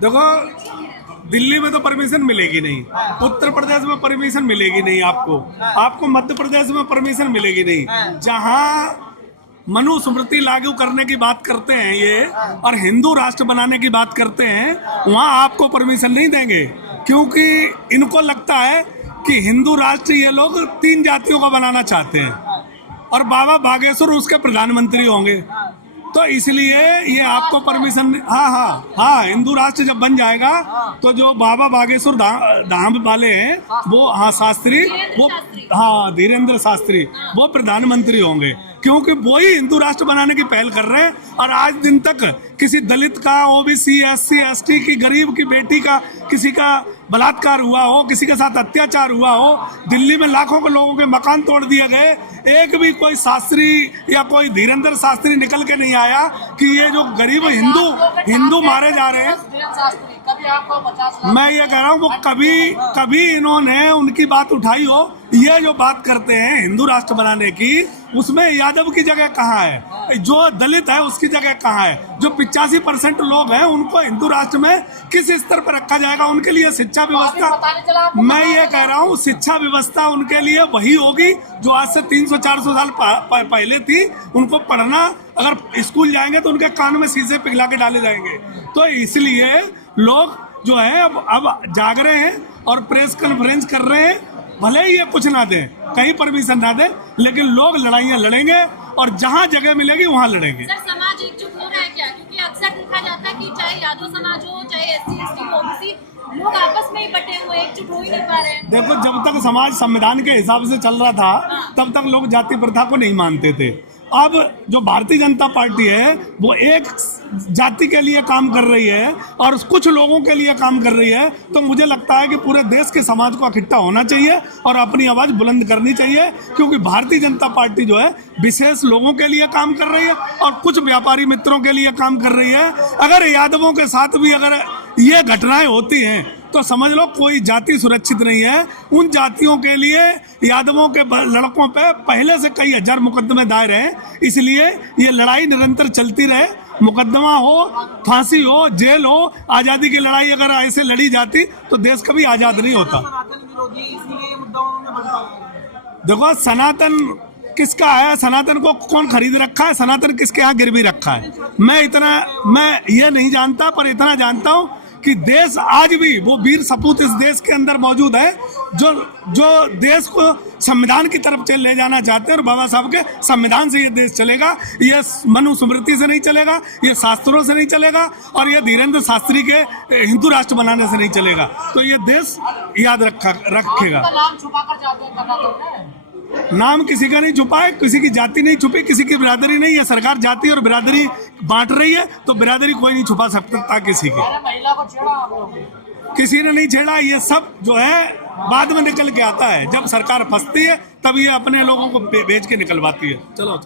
देखो, दिल्ली में तो परमिशन मिलेगी नहीं, उत्तर प्रदेश में परमिशन मिलेगी नहीं, आपको मध्य प्रदेश में परमिशन मिलेगी नहीं। जहां मनुस्मृति लागू करने की बात करते हैं ये और हिंदू राष्ट्र बनाने की बात करते हैं, वहां आपको परमिशन नहीं देंगे, क्योंकि इनको लगता है कि हिंदू राष्ट्र ये लोग 3 जातियों का बनाना चाहते हैं और बाबा बागेश्वर उसके प्रधानमंत्री होंगे। तो इसलिए ये आपको परमिशन, हाँ, हिंदू राष्ट्र जब बन जाएगा तो जो बाबा बागेश्वर धाम वाले हैं वो, शास्त्री, वो, धीरेन्द्र शास्त्री, वो प्रधानमंत्री होंगे, क्योंकि वो ही हिंदू राष्ट्र बनाने की पहल कर रहे हैं। और आज दिन तक किसी दलित का, ओबीसी, एससी, एसटी की, गरीब की बेटी का, किसी का बलात्कार हुआ हो, किसी के साथ अत्याचार हुआ हो, दिल्ली में लाखों के लोगों के मकान तोड़ दिए गए, एक भी कोई शास्त्री या कोई धीरेन्द्र शास्त्री निकल के नहीं आया कि ये जो गरीब हिंदू मारे जा रहे हैं। मैं ये कह रहा हूँ, वो कभी इन्होंने उनकी बात उठाई हो? ये जो बात करते हैं हिंदू राष्ट्र बनाने की, उसमें यादव की जगह कहाँ है? जो दलित है उसकी जगह कहाँ है? जो 85% लोग हैं उनको हिंदू राष्ट्र में किस स्तर पर रखा जाएगा? उनके लिए शिक्षा व्यवस्था, मैं ये कह रहा हूँ, शिक्षा व्यवस्था उनके लिए वही होगी जो आज से 300-400 साल पहले थी। उनको पढ़ना, अगर स्कूल जाएंगे तो उनके कान में शीशे पिघला के डाले जाएंगे। तो इसलिए लोग जो है अब जाग रहे हैं और प्रेस कॉन्फ्रेंस कर रहे हैं। भले ही ये कुछ ना दे, कहीं परमिशन ना दे, लेकिन लोग लड़ाइयाँ लड़ेंगे और जहाँ जगह मिलेगी वहाँ लड़ेंगे। सर, समाज एकजुट हो रहा है क्या? क्योंकि अक्सर देखा जाता है कि चाहे यादव समाज हो, चाहे एससी, एसटी, ओबीसी, लोग आपस में ही बटे हुए, एकजुट हो ही नहीं पा रहे हैं। देखो, जब तक समाज संविधान के हिसाब से चल रहा था, तब तक लोग जाति प्रथा को नहीं मानते थे। अब जो भारतीय जनता पार्टी है वो एक जाति के लिए काम कर रही है और कुछ लोगों के लिए काम कर रही है, तो मुझे लगता है कि पूरे देश के समाज को इकट्ठा होना चाहिए और अपनी आवाज बुलंद करनी चाहिए, क्योंकि भारतीय जनता पार्टी जो है विशेष लोगों के लिए काम कर रही है और कुछ व्यापारी मित्रों के लिए काम कर रही है। अगर यादवों के साथ भी अगर ये घटनाएं होती हैं तो समझ लो कोई जाति सुरक्षित नहीं है। उन जातियों के लिए यादवों के लड़कों पे पहले से कई हजार मुकदमे दायर हैं, इसलिए ये लड़ाई निरंतर चलती रहे। मुकदमा हो, फांसी हो, जेल हो, आज़ादी की लड़ाई अगर ऐसे लड़ी जाती तो देश कभी आज़ाद नहीं होता। देखो, सनातन किसका है? सनातन को कौन खरीद रखा है? सनातन किसके यहाँ गिरवी रखा है? मैं ये नहीं जानता, पर इतना जानता हूँ कि देश आज भी वो वीर सपूत इस देश के अंदर मौजूद है जो देश को संविधान की तरफ ले जाना चाहते हैं। और बाबा साहब के संविधान से ये देश चलेगा, ये मनुस्मृति से नहीं चलेगा, ये शास्त्रों से नहीं चलेगा और ये धीरेन्द्र शास्त्री के हिंदू राष्ट्र बनाने से नहीं चलेगा। तो ये देश याद रखेगा। नाम किसी का नहीं छुपा है, किसी की जाति नहीं छुपी, किसी की बिरादरी नहीं है। सरकार जाति और बिरादरी बांट रही है, तो बिरादरी कोई नहीं छुपा सकता किसी की। किसी ने नहीं छेड़ा। ये सब जो है बाद में निकल के आता है, जब सरकार फंसती है तब ये अपने लोगों को बेच के निकलवाती है। चलो।